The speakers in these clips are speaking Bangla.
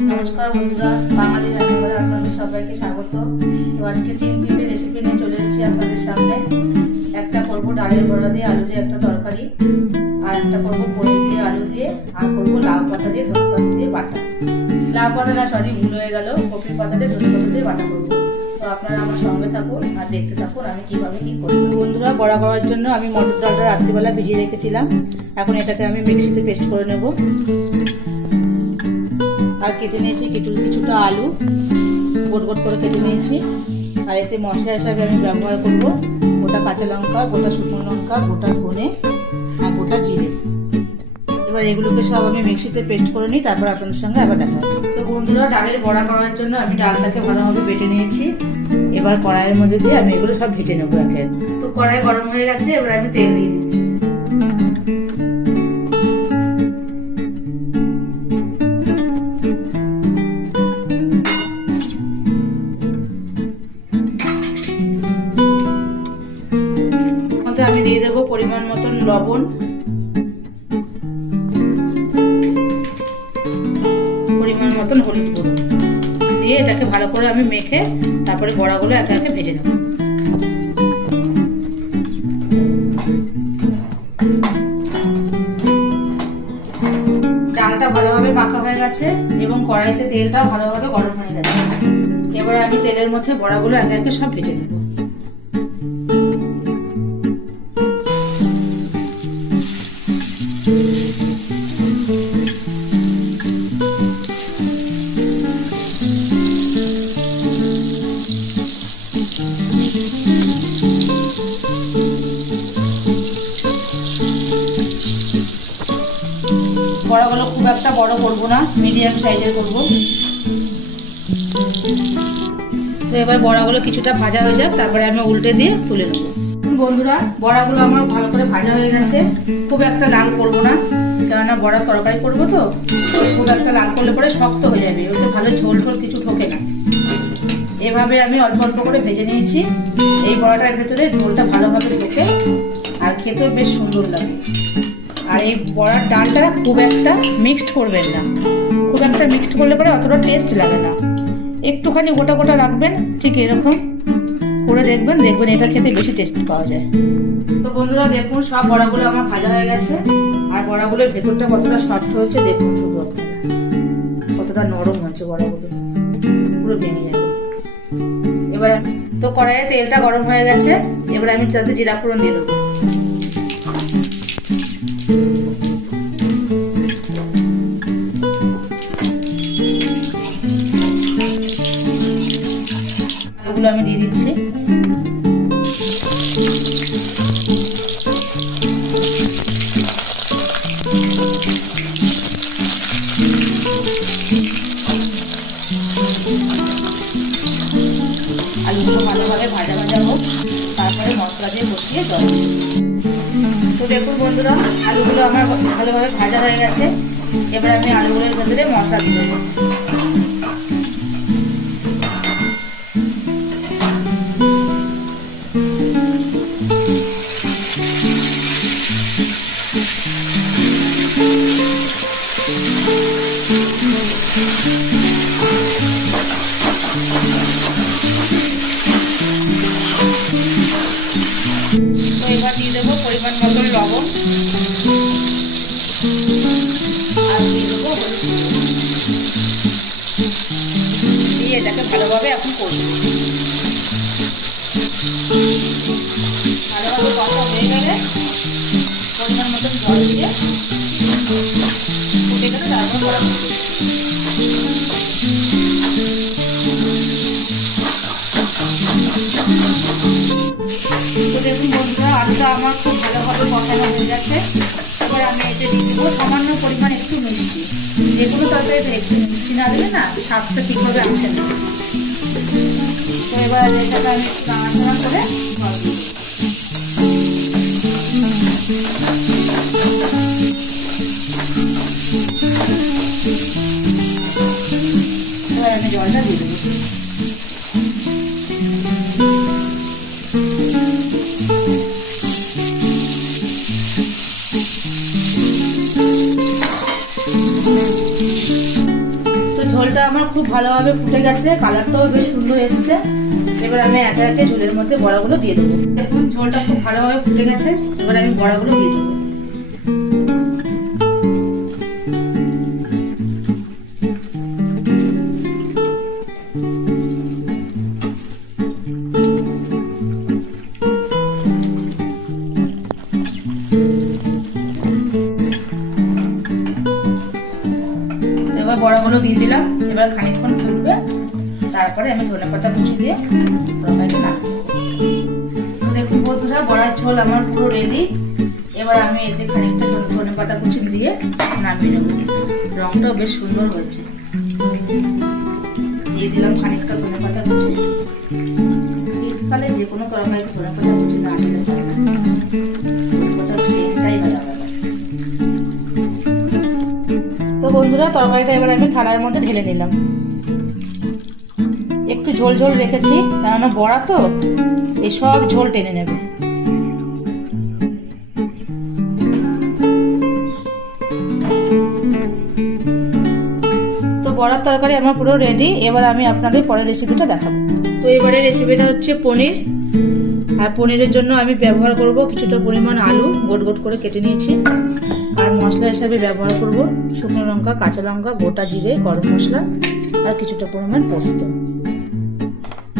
नमस्कार बंधुरा बांगाली रान्नाघरे आपनादेर सबाइके स्वागत। तो आज के 3 रेसिपि निये चले एसेछि आपनादेर सामने। एकटा करब डालेर बड़ा दिये आलू दिये एकटा तरकारी, और एकटा करब पनिर दिये आलू दिये, और करब लाउ पाता दिये धने पाता दिये बाटा। लाउ पाता ना सरि भूल हये गेल, कपिर पाता दिये धने पाता दिये बाटा करब। तो आपनारा आमार संगे थाकुन और देखते थाकुन आमि किभाबे कि कরি। तो बंधुरा बड़ा করার জন্য আমি মটর ডালটা রাত্রিবেলা ভিজিয়ে রেখেছিলাম। এখন এটাকে আমি মিক্সিতে পেস্ট করে নেব। আর কেটে নিয়েছি কিছুটা আলু গোট গোট করে কেটে নিয়েছি। আর এতে মশলা হিসাবে আমি ব্যবহার করব গোটা কাঁচা লঙ্কা, গোটা শুকনো লঙ্কা, গোটা ধনে আর গোটা জিরে। এবার এগুলোকে সব আমি মিক্সিতে পেস্ট করে নিই, তারপর আপনাদের সঙ্গে আবার দেখা হবে। তো বন্ধুরা ডালের বড়া করার জন্য আমি ডালটাকে ভালোভাবে বেটে নিয়েছি। এবার কড়াইয়ের মধ্যে দিয়ে আমি এগুলো সব ভেজে নেবো একে। তো কড়াই গরম হয়ে গেছে, এবার আমি তেল দিয়ে দিচ্ছি। আমি দিয়ে দেবো পরিমাণ মতন লবণ, পরিমাণ মতন হলুদ গুঁড়ো দিয়ে এটাকে ভালো করে আমি মেখে তারপরে বড়াগুলো একে একে ভেজে নেব। ডালটা ভালোভাবে মাখা হয়ে গেছে এবং কড়াইতে তেলটাও ভালোভাবে গরম হয়ে গেছে। এবার আমি তেলের মধ্যে বড়াগুলো একে একে সব ভেজে নেব। বড়াগুলো খুব একটা বড় করব না, মিডিয়াম সাইজের করব। তো এবার বড়াগুলো কিছুটা ভাজা হয়ে যাক, তারপরে আমি উল্টে দিয়ে তুলে নেব। বন্ধুরা বড়াগুলো আমার ভালো করে ভাজা হয়ে গেছে। খুব একটা লাল করব না, কেননা বড়া তরকারি করবো তো খুব একটা লাল করলে পরে শক্ত হয়ে যাবে, ওটা ভালো ঝোল ঝোল কিছু ঠোকে না। এভাবে আমি অল্প অল্প করে ভেজে নিয়েছি। এই বড়াটার ভেতরে ঝোলটা ভালোভাবে ঢোকে আর খেতেও বেশ সুন্দর লাগে। আর এই বড়ার ডালটা খুব একটা মিক্সড করবেন না, খুব একটা মিক্সড করলে পরে অতটা টেস্ট লাগে না। একটুখানি গোটা গোটা রাখবেন, ঠিক এরকম করে দেখবেন এটা খেতে বেশি টেস্ট পাওয়া যায়। তো বন্ধুরা দেখুন সব বড়াগুলো আমার ভাজা হয়ে গেছে। আর বড়াগুলোর ভেতরটা কতটা সফট হয়েছে দেখুন, শুধু আপনারা কতটা নরম হয়েছে বড়াগুলো, পুরো ভেঙে যাবে। এবার তো কড়াইয়ে তেলটা গরম হয়ে গেছে, এবার আমি তাতে জিরা ফোড়ন দিয়ে দেবো। আলুগুলো আমি দিয়ে দিচ্ছি। আলুগুলো ভালোভাবে ভাজা ভাজা হোক, তারপরে মশলা দিয়ে বসিয়ে জল। তো দেখুন বন্ধুরা আলুগুলো আমার ভালোভাবে ভাজা হয়ে গেছে। এবার আমি আলুগুলোর ভেতরে মশলা দিয়ে দেবো। এবার দিয়ে দেবো পরিমাণ মতন লবণ আর দিয়ে দেবো দিয়ে এটাকে ভালোভাবে এখন করবো। ভালোভাবে কষা হয়ে গেলে পরিমাণ মতন জল দিয়ে ফুটে গেলে তারপর করা হবে। তো দেখুন বন্ধুরা আলুটা আমার খুব ভালোভাবে কষানো হয়ে গেছে। এবার আমি এতে দিয়ে দেবো সামান্য পরিমাণ একটু মিষ্টি। যেগুলো তরকারিতে একটু মিষ্টি না দিলে না স্বাদটা ঠিকভাবে আসে না। তো এবার এটাকে আমি একটু নাড়াচাড়া করে জল দিয়ে দেবো। এবার আমি জলটা দিয়ে দেবো। ঝোলটা আমার খুব ভালোভাবে ফুটে গেছে, কালারটাও বেশ সুন্দর এসছে। এবার আমি একে একে ঝোলের মধ্যে বড়াগুলো দিয়ে দেবো। দেখুন ঝোলটা খুব ভালোভাবে ফুটে গেছে, এবার আমি বড়াগুলো দিয়ে দেবো। এবার বড়াগুলো দিয়ে দিলাম, এবার খানিকক্ষণ ফুটবে, তারপরে আমি ধনেপাতা কুচি দিয়ে তরকারিটা নামিয়ে দেবো। দেখুন বন্ধুরা বড়ার ঝোল আমার পুরো রেডি। এবার আমি এতে খানিকটা ধনেপাতা কুচি দিয়ে নামিয়ে নেবো। রংটাও বেশ সুন্দর হয়েছে। দিয়ে দিলাম খানিকটা ধনেপাতা কুচি। শীতকালে যে কোনো তরকারিতে ধনেপাতা কুচি না দিলে হয় না, ধনেপাতার সেন্টটাই আলাদা। তো বন্ধুরা তরকারিটা এবার আমি থালার মধ্যে ঢেলে নিলাম। একটু ঝোল ঝোল রেখেছি, কেননা বড়া তো এই সব ঝোল টেনে নেবে। তো বড়ার তরকারি আমার পুরো রেডি। এবার আমি আপনাদের পরের রেসিপিটা দেখাবো। তো এবারে রেসিপিটা হচ্ছে পনির। আর পনিরের জন্য আমি ব্যবহার করব কিছুটা পরিমাণ আলু গোট গোট করে কেটে নিয়েছি। আর মশলা হিসাবে ব্যবহার করব শুকনো লঙ্কা, কাঁচা লঙ্কা, গোটা জিরে, গরম মশলা আর কিছুটা পরিমাণ পোস্ত।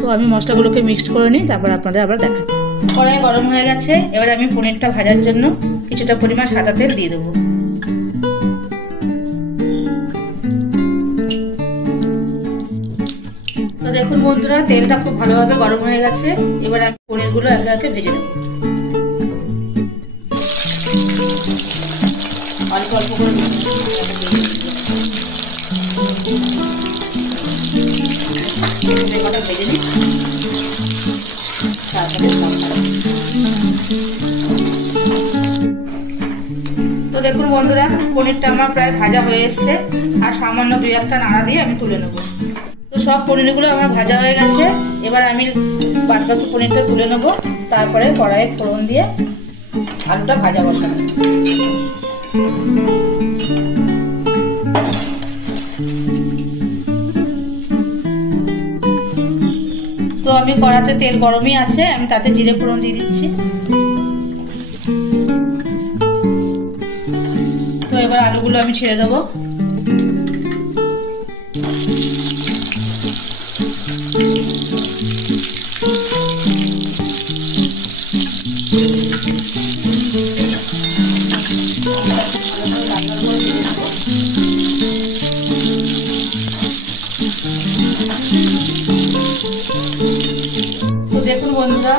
তো আমি মশলাগুলোকে মিক্সড করে নিই, তারপর আপনাদের আবার দেখাচ্ছি। কড়াই গরম হয়ে গেছে, এবার আমি পনিরটা ভাজার জন্য কিছুটা পরিমাণ সাদা তেল দিয়ে দেবো। তো দেখুন বন্ধুরা তেলটা খুব ভালোভাবে গরম হয়ে গেছে। এবার আমি পনিরগুলো একে একে ভেজে নেব। অল্প অল্প করে ভেজে নিই। তো দেখুন বন্ধুরা পনিরটা আমার প্রায় ভাজা হয়ে এসছে। আর সামান্য 2-1টা নাড়া দিয়ে আমি তুলে নেব। তো সব পনিরগুলো আমার ভাজা হয়ে গেছে। এবার আমি বাদবাকি পনিরটা তুলে নেব, তারপরে কড়াইয়ে ফোড়ন দিয়ে আলুটা ভাজা বসাবো। তো আমি কড়াতে তেল গরমই আছে, আমি তাতে জিরে ফোড়ন দিয়ে দিচ্ছি। তো এবার আলুগুলো আমি ছেড়ে দেবো। তো দেখুন বন্ধুরা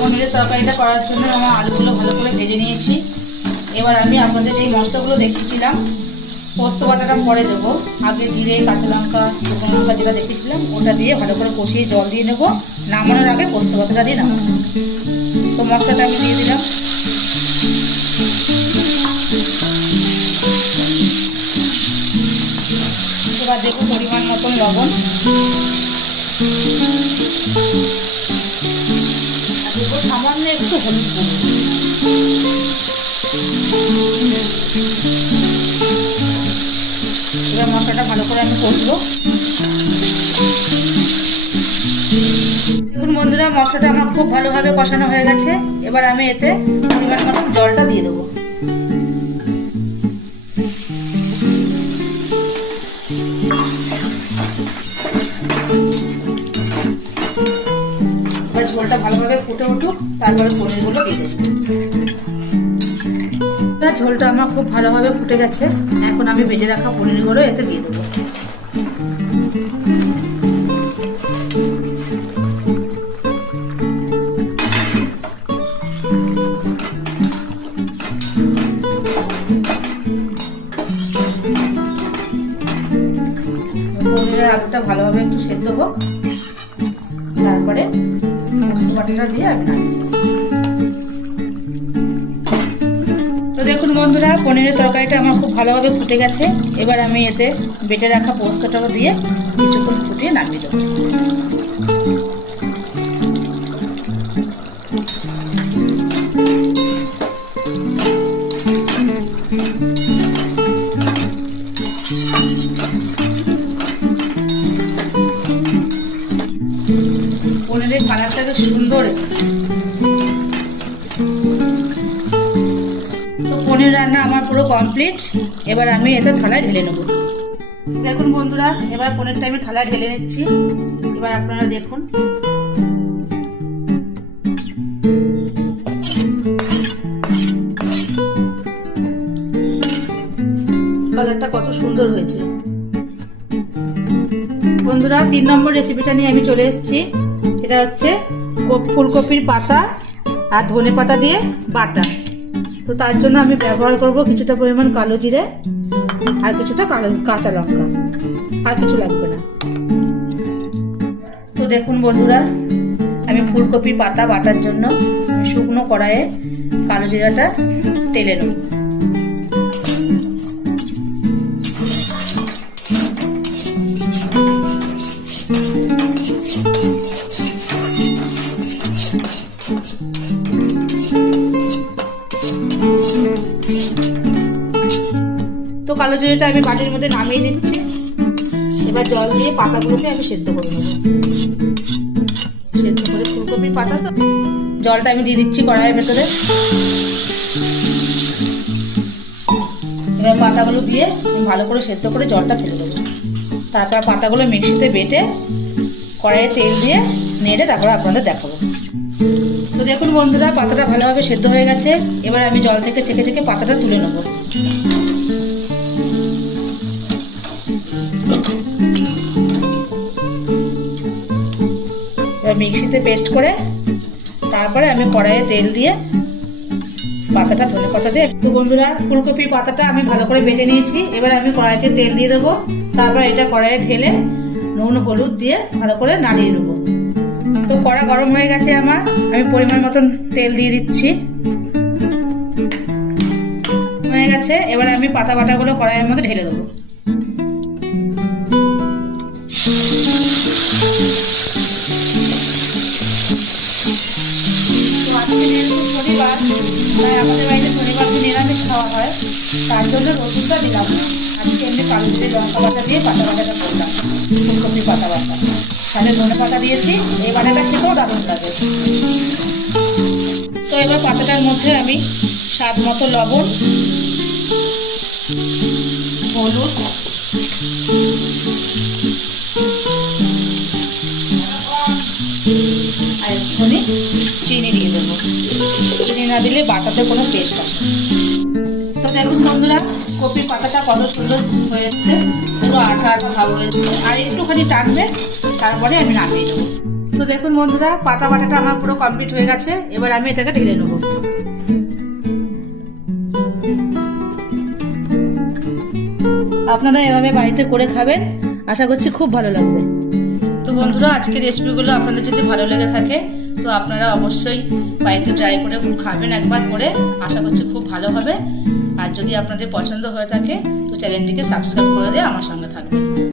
পনিরের তরকারিটা করার জন্য আমার আলুগুলো ভালো করে ভেজে নিয়েছি। এবার আমি আপনাদের এই মশলাগুলো দেখিয়েছিলাম, পোস্ত বাটাটা পরে দেবো। আগে জিরে, কাঁচা লঙ্কা, শুকনো লঙ্কা যেটা দেখেছিলাম ওটা দিয়ে ভালো করে কষিয়ে জল দিয়ে নেবো। নামানোর আগে পোস্ত বাটাটা দিয়ে নামাবো। তো মশলাটা আমি দিয়ে দিলাম। এবার দেখুন পরিমাণ মতন লবণ, সামান্য একটু হলুদ গুঁড়ো। এবার মশলাটা ভালো করে আমি কষবো। দেখুন বন্ধুরা মশলাটা আমার খুব ভালোভাবে কষানো হয়ে গেছে। এবার আমি এতে পরিমাণ মতন জলটা দিয়ে দেবো। এবার ঝোলটা ভালোভাবে ফুটে উঠুক, তারপরে পনিরগুলো দিয়ে দেবো। ঝোলটা আমার খুব ভালোভাবে ফুটে গেছে। এখন আমি ভেজে রাখা পনিরগুলো এতে দিয়ে দেবো। পনিরের আলুটা ভালোভাবে একটু সেদ্ধ হোক, তারপরে পোস্ত বাটাটা দিয়ে আমি নামিয়ে দেবো। তো দেখুন বন্ধুরা পনিরের তরকারিটা আমার খুব ভালোভাবে ফুটে গেছে। এবার আমি এতে বেটে রাখা পোস্তটাও দিয়ে কিছুক্ষণ ফুটিয়ে নামিয়ে দেবো। তো কালারটা সুন্দর এসেছে। তো পনির রান্না আমার পুরো কমপ্লিট। এবার আমি এটা থালায় ঢেলে নেব। দেখুন বন্ধুরা, এবার পনিরটা আমি থালায় ঢেলে নিচ্ছি। এবার আপনারা দেখুন কালারটা কত সুন্দর হয়েছে। বন্ধুরা 3 নম্বর রেসিপিটা নিয়ে আমি চলে এসেছি। এটা হচ্ছে ফুলকপির পাতা আর ধনে পাতা দিয়ে বাটা। তো তার জন্য আমি ব্যবহার করব কিছুটা পরিমাণ কালো জিরে আর কিছুটা কাঁচা লঙ্কা, আর কিছু লাগবে না। তো দেখুন বন্ধুরা, আমি ফুলকপির পাতা বাটার জন্য শুকনো কড়াইয়ে কালো জিরাটা তেলে নেব। তো কালো জিরাটা আমি বাটির মধ্যে নামিয়ে নিচ্ছি। এবার জল দিয়ে পাতাগুলোকে আমি সেদ্ধ করে নেব। সেদ্ধ করে ফুলকপির পাতা, তো জলটা আমি দিয়ে দিচ্ছি কড়াইয়ের ভেতরে। এবার পাতাগুলো দিয়ে ভালো করে সেদ্ধ করে জলটা ফেলে দেবো। তারপর পাতাগুলো মিক্সিতে বেটে কড়াইয়ে তেল দিয়ে নেড়ে তারপরে আপনাদের দেখাবো। তো দেখুন বন্ধুরা, পাতাটা ভালোভাবে সেদ্ধ হয়ে গেছে। এবার আমি জল থেকে ছেঁকে ছেঁকে পাতাটা তুলে নেব। এবার মিক্সিতে পেস্ট করে তারপরে আমি কড়াইয়ে তেল দিয়ে পাতাটা ধনে পাতা দিয়ে। তো বন্ধুরা, ফুলকপির পাতাটা আমি ভালো করে বেটে নিয়েছি। এবার আমি কড়াইতে তেল দিয়ে দেবো। তারপর এটা কড়াইয়ে ঢেলে নুন হলুদ দিয়ে ভালো করে নাড়িয়ে নেবো। তো কড়া গরম হয়ে গেছে আমার, আমি পরিমাণ মতন তেল দিয়ে দিচ্ছি। হয়ে গেছে, এবার আমি পাতা বাটাগুলো কড়াইয়ের মধ্যে ঢেলে দেবো। তো আজকে যেহেতু শনিবার, তাই আমাদের বাড়িতে শনিবার দিন নিরামিষ খাওয়া হয়, তার জন্য রসুনটা দিলাম না। আজকে এমনি কালো জিরে লঙ্কা বাটা দিয়ে পাতা বাটাটা করলাম, ফুলকপি পাতা বাটা। সাথে ধনে পাতা দিয়েছি, এই বাটাটা খেতেও দারুণ লাগে। তো এবার পাতাটার মধ্যে আমি স্বাদ মতো লবণ, হলুদ, আর একটুখানি চিনি দিয়ে দেবো। চিনি না দিলে বাটাতে কোনো টেস্ট আসে। তো দেখুন বন্ধুরা, কপির পাতাটা কত সুন্দর হয়ে এসছে, পুরো আঠা আঠা ভাব হয়েছে। আর একটুখানি টানবে, তারপরে আমি নামিয়ে দেবো। তো দেখুন বন্ধুরা, পাতা বাটাটা আমার পুরো কমপ্লিট হয়ে গেছে। এবার আমি এটাকে ঢেলে নেবো। আপনারা এভাবে বাড়িতে করে খাবেন, আশা করছি খুব ভালো লাগবে। তো বন্ধুরা, আজকের রেসিপিগুলো আপনাদের যদি ভালো লেগে থাকে তো আপনারা অবশ্যই বাড়িতে ট্রাই করে খাবেন একবার করে, আশা করছি খুব ভালো হবে। আর যদি আপনাদের পছন্দ হয়ে থাকে তো চ্যানেলটিকে সাবস্ক্রাইব করে দিয়ে আমার সঙ্গে থাকবেন।